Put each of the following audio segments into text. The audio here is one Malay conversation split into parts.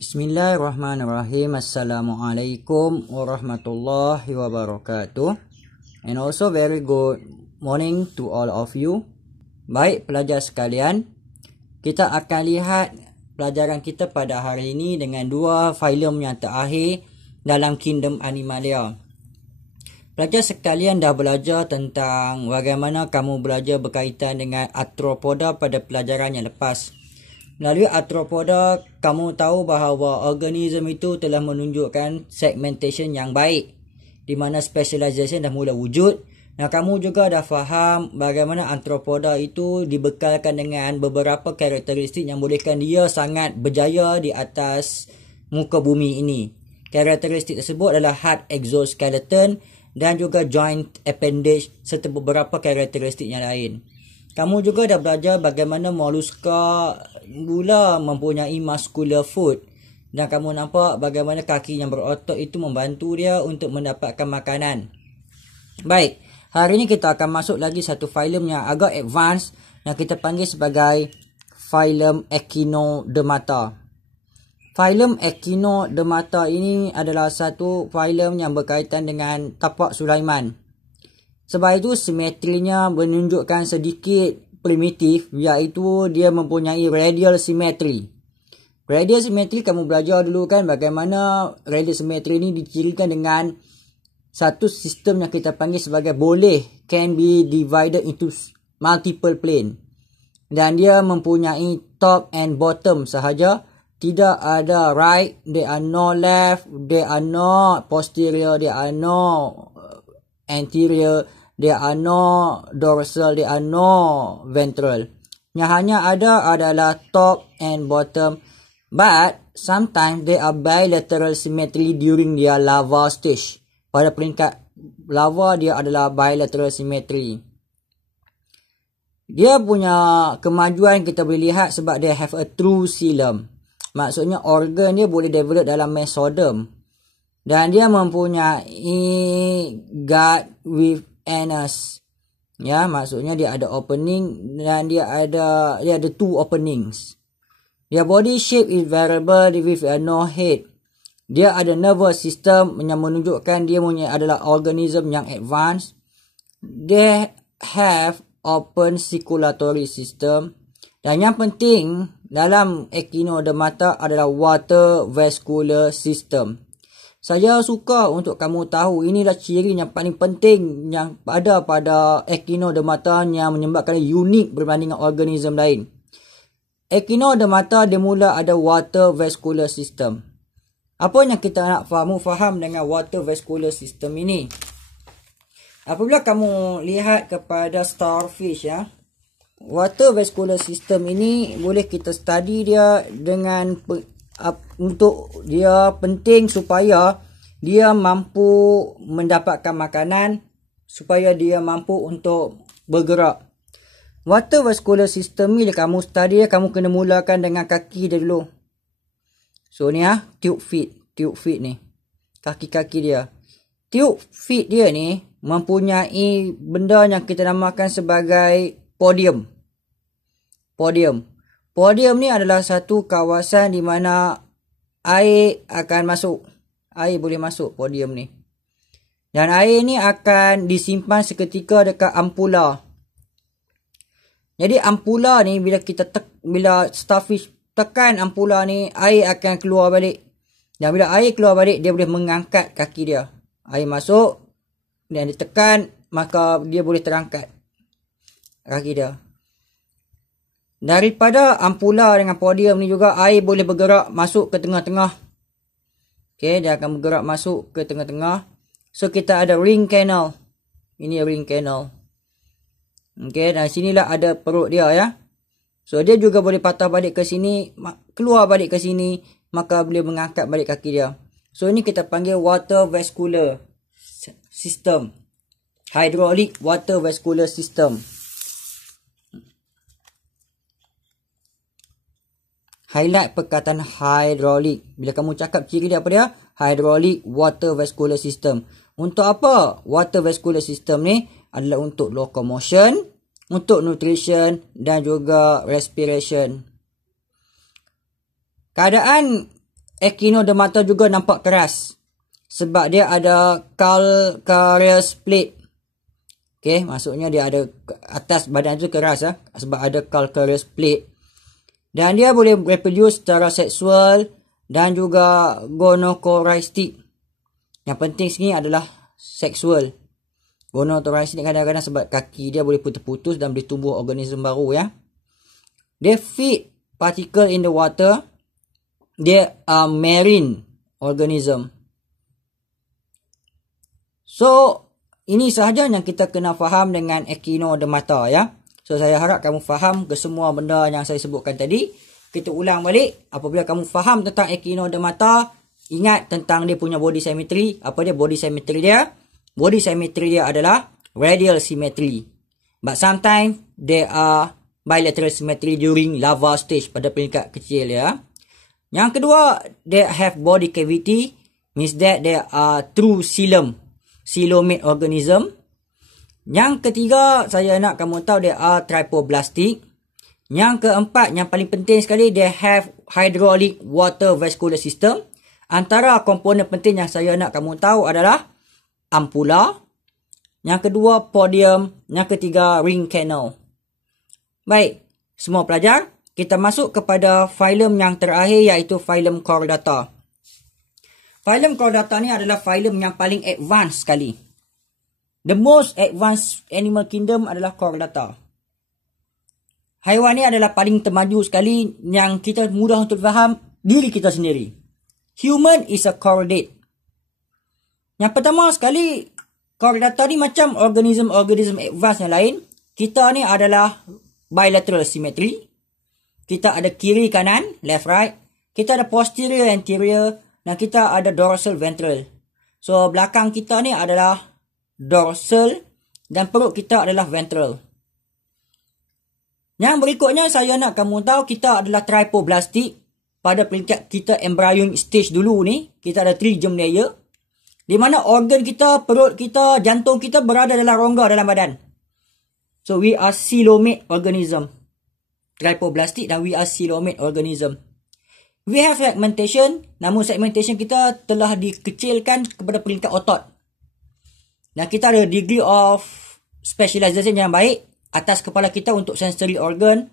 Bismillahirrahmanirrahim. Assalamualaikum warahmatullahi wabarakatuh. And also very good morning to all of you. Baik pelajar sekalian, kita akan lihat pelajaran kita pada hari ini dengan dua filem yang terakhir dalam Kingdom Animalia. Pelajar sekalian dah belajar tentang bagaimana kamu belajar berkaitan dengan arthropoda pada pelajaran yang lepas. Melalui arthropoda, kamu tahu bahawa organism itu telah menunjukkan segmentation yang baik, di mana specialization dah mula wujud. Nah, kamu juga dah faham bagaimana arthropoda itu dibekalkan dengan beberapa karakteristik yang bolehkan dia sangat berjaya di atas muka bumi ini. Karakteristik tersebut adalah hard exoskeleton dan juga joint appendage serta beberapa karakteristik yang lain. Kamu juga dah belajar bagaimana molluska mula mempunyai muscular foot. Dan kamu nampak bagaimana kaki yang berotot itu membantu dia untuk mendapatkan makanan. Baik, hari ini kita akan masuk lagi satu filem yang agak advance yang kita panggil sebagai filem Echinodermata. Filem Echinodermata ini adalah satu filem yang berkaitan dengan tapak Sulaiman. Sebab itu simetrinya menunjukkan sedikit primitif, iaitu dia mempunyai radial symmetry. Radial symmetry kamu belajar dulu kan bagaimana radial symmetry ini dicirikan dengan satu sistem yang kita panggil sebagai can be divided into multiple plane. Dan dia mempunyai top and bottom sahaja. Tidak ada right, there are no left, there are no posterior, there are no anterior, there are no dorsal, there are no ventral. Yang hanya ada adalah top and bottom. But sometimes they are bilateral symmetry during their larva stage. Pada peringkat larva dia adalah bilateral symmetry. Dia punya kemajuan kita boleh lihat sebab dia have a true coelom. Maksudnya organ dia boleh develop dalam mesoderm. Dan dia mempunyai gut with anus. Ya, maksudnya dia ada opening dan dia ada two openings. Their body shape is variable with no head. Dia ada nervous system yang menunjukkan dia adalah organism yang advanced. They have open circulatory system. Dan yang penting dalam Echinodermata adalah water vascular system. Saya suka untuk kamu tahu inilah ciri yang paling penting yang ada pada Echinodermata yang menyebabkan unik berbanding dengan organism lain. Echinodermata dia mula ada water vascular system. Apa yang kita nak faham dengan water vascular system ini? Apabila kamu lihat kepada starfish ya, water vascular system ini boleh kita study dia dengan untuk dia penting supaya dia mampu mendapatkan makanan, supaya dia mampu untuk bergerak. Water vascular system ni kamu study, kamu kena mulakan dengan kaki dia dulu. So ni tube feet ni. Kaki-kaki dia. Tube feet dia ni mempunyai benda yang kita namakan sebagai podium. Podium ni adalah satu kawasan di mana air akan masuk. Air boleh masuk podium ni. Dan air ni akan disimpan seketika dekat ampula. Jadi ampula ni bila starfish tekan ampula ni, air akan keluar balik. Dan bila air keluar balik, dia boleh mengangkat kaki dia. Air masuk dan ditekan, maka dia boleh terangkat kaki dia. Daripada ampula dengan podium ni juga air boleh bergerak masuk ke tengah-tengah. Okey, dia akan bergerak masuk ke tengah-tengah. So kita ada ring canal. Ini ring canal. Okey, dan sinilah ada perut dia ya. So dia juga boleh patah balik ke sini, keluar balik ke sini, maka boleh mengangkat balik kaki dia. So ini kita panggil water vascular system. Hydraulic water vascular system. Highlight perkataan hydraulic. Bila kamu cakap ciri dia apa dia? Hydraulic water vascular system. Untuk apa? Water vascular system ni adalah untuk locomotion, untuk nutrition dan juga respiration. Keadaan echinodermata juga nampak keras. Sebab dia ada calcareous plate. Okay, maksudnya dia ada atas badan tu keras sebab ada calcareous plate. Dan dia boleh reproduce secara seksual dan juga gonocoristic. Yang penting sini adalah seksual. Gonocoristic kadang-kadang sebab kaki dia boleh putus-putus dan boleh tumbuh organisme baru ya. They feed particle in the water. They are marine organism. So, ini sahaja yang kita kena faham dengan echinodermata ya. So, saya harap kamu faham ke semua benda yang saya sebutkan tadi. Kita ulang balik. Apabila kamu faham tentang echinodermata, ingat tentang dia punya body symmetry. Apa dia body symmetry dia? Body symmetry dia adalah radial symmetry. But sometimes, there are bilateral symmetry during larva stage pada peringkat kecil ya. Yang kedua, they have body cavity. Means that they are true coelomate organism. Yang ketiga, saya nak kamu tahu they are trypoblastic. Yang keempat, yang paling penting sekali, they have hydraulic water vascular system. Antara komponen penting yang saya nak kamu tahu adalah ampula. Yang kedua, podium. Yang ketiga, ring canal. Baik, semua pelajar, kita masuk kepada filem yang terakhir iaitu filem Chordata. Filem Chordata ni adalah filem yang paling advance sekali. The most advanced animal kingdom adalah Chordata. Haiwan ni adalah paling termaju sekali yang kita mudah untuk faham diri kita sendiri. Human is a chordate. Yang pertama sekali, Chordata ni macam organism advance yang lain. Kita ni adalah bilateral symmetry. Kita ada kiri kanan, left right. Kita ada posterior anterior. Dan kita ada dorsal ventral. So, belakang kita ni adalah dorsal dan perut kita adalah ventral. Yang berikutnya saya nak kamu tahu kita adalah trypoblastic. Pada peringkat kita embryonic stage dulu ni, kita ada 3 germ layer. Di mana organ kita, perut kita, jantung kita berada dalam rongga dalam badan. So, we are coelomate organism. Trypoblastic dan we are coelomate organism. We have segmentation, namun segmentation kita telah dikecilkan kepada peringkat otot. Dan kita ada degree of specialization yang baik atas kepala kita untuk sensory organ.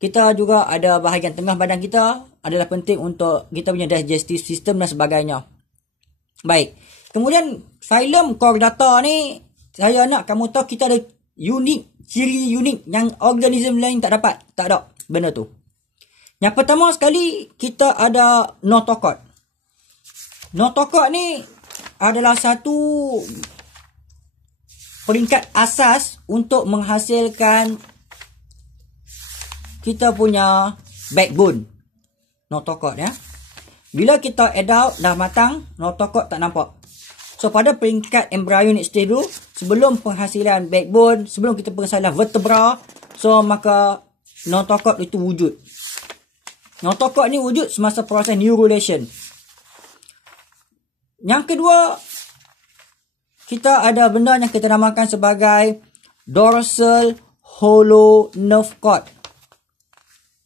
Kita juga ada bahagian tengah badan kita adalah penting untuk kita punya digestive system dan sebagainya. Baik. Kemudian filem Chordata ni saya nak kamu tahu kita ada ciri unik yang organism lain tak dapat. Tak ada benda tu. Yang pertama sekali, kita ada notochord. Notochord ni adalah satu peringkat asas untuk menghasilkan kita punya backbone. Notochord ya. Bila kita adult dah matang, notochord tak nampak. So, pada peringkat embryonic stage dulu, sebelum penghasilan backbone, sebelum kita penghasilan vertebra, so maka notochord itu wujud. Notochord ni wujud semasa proses neurulation. Yang kedua, kita ada benda yang kita namakan sebagai dorsal hollow nerve cord.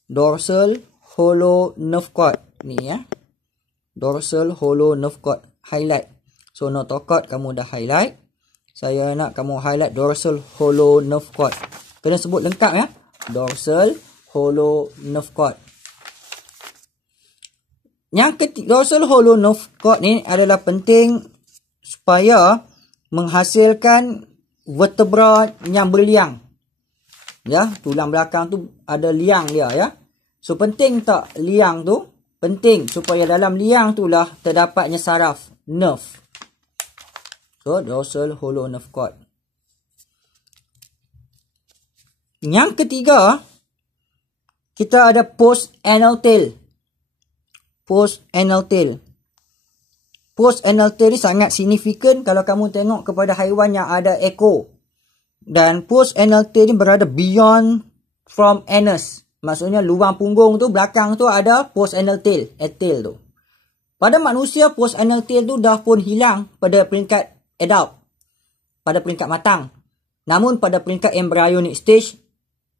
Dorsal hollow nerve cord. Ni ya. Dorsal hollow nerve cord. Highlight. So, notochord kamu dah highlight. Saya nak kamu highlight dorsal hollow nerve cord. Kena sebut lengkap ya. Dorsal hollow nerve cord. Yang ketiga, dorsal hollow nerve cord ni adalah penting supaya menghasilkan vertebra yang berliang. Ya, tulang belakang tu ada liang dia ya. So, penting tak liang tu? Penting supaya dalam liang tu lah terdapatnya saraf, nerve. So, dorsal hollow nerve cord. Yang ketiga, kita ada post-anal tail. Post-anal tail. Post-anal tail ni sangat signifikan kalau kamu tengok kepada haiwan yang ada ekor. Dan post-anal tail ni berada beyond from anus. Maksudnya luang punggung tu, belakang tu ada post-anal tail. Tail tu. Pada manusia, post-anal tail tu dah pun hilang pada peringkat adult. Pada peringkat matang. Namun pada peringkat embryonic stage,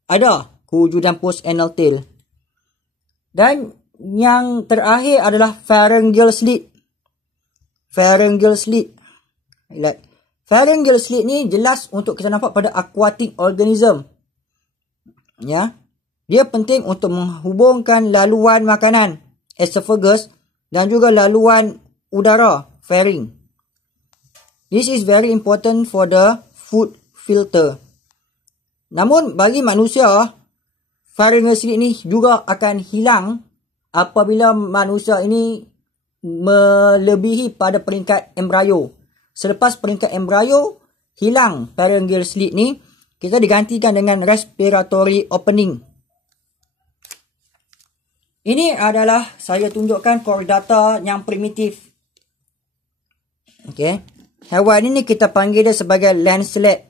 ada kewujudan post-anal tail. Dan yang terakhir adalah pharyngeal slit. Pharyngeal slit. Pharyngeal slit ni jelas untuk kita nampak pada aquatic organism. Ya. Dia penting untuk menghubungkan laluan makanan, esophagus, dan juga laluan udara, pharynx. This is very important for the food filter. Namun bagi manusia, pharyngeal slit ni juga akan hilang apabila manusia ini melebihi pada peringkat embrio. Selepas peringkat embrio, hilang pharyngeal slit ni, kita digantikan dengan respiratory opening. Ini adalah saya tunjukkan chordata yang primitif. Okey. Haiwan ini kita panggil dia sebagai lancelet.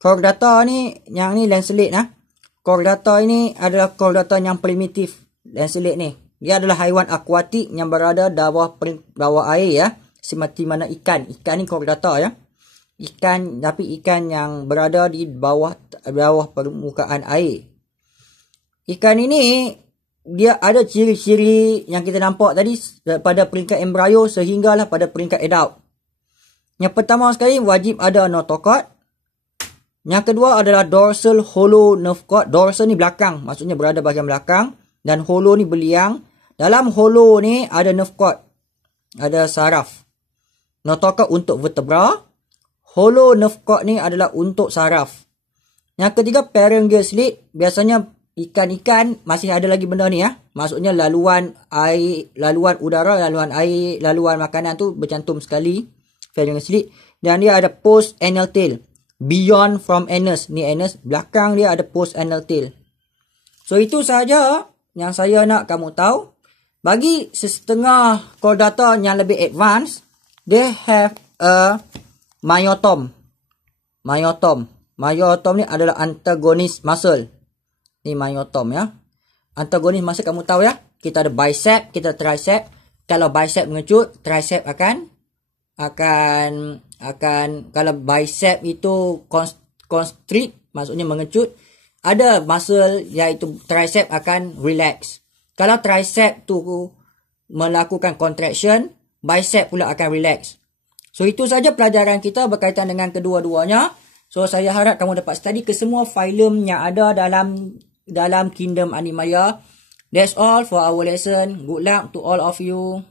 Chordata ni, yang ni lancelet nah. Chordata ini adalah chordata yang primitif. Lancelet ni. Dia adalah haiwan akuatik yang berada bawah air ya. Seperti mana ikan. Ikan ni chordata ya. Ikan, tapi ikan yang berada di bawah permukaan air. Ikan ini dia ada ciri-ciri yang kita nampak tadi pada peringkat embrio sehinggalah pada peringkat adult. Yang pertama sekali wajib ada notochord. Yang kedua adalah dorsal hollow nerve cord. Dorsal ni belakang, maksudnya berada bahagian belakang, dan hollow ni beliang. Dalam hollow ni ada nerve cord, ada saraf. Notochord untuk vertebra, hollow nerve cord ni adalah untuk saraf. Yang ketiga pharyngeal slit. Biasanya ikan-ikan masih ada lagi benda ni ya. Maksudnya laluan air, laluan udara, laluan air, laluan makanan tu bercantum sekali. Pharyngeal slit. Dan dia ada post anal tail. Beyond from anus. Ni anus. Belakang dia ada post anal tail. So itu sahaja yang saya nak kamu tahu. Bagi setengah chordata yang lebih advance, they have a myotom. Myotom. Myotom ni adalah antagonist muscle. Ni myotom ya. Antagonis muscle kamu tahu ya. Kita ada bicep, kita tricep. Kalau bicep mengecut, tricep akan kalau bicep itu constrict, maksudnya mengecut, ada muscle iaitu tricep akan relax. Kalau tricep tu melakukan contraction, bicep pula akan relax. So itu saja pelajaran kita berkaitan dengan kedua-duanya. So saya harap kamu dapat study ke semua filem yang ada dalam kingdom Animalia. That's all for our lesson. Good luck to all of you.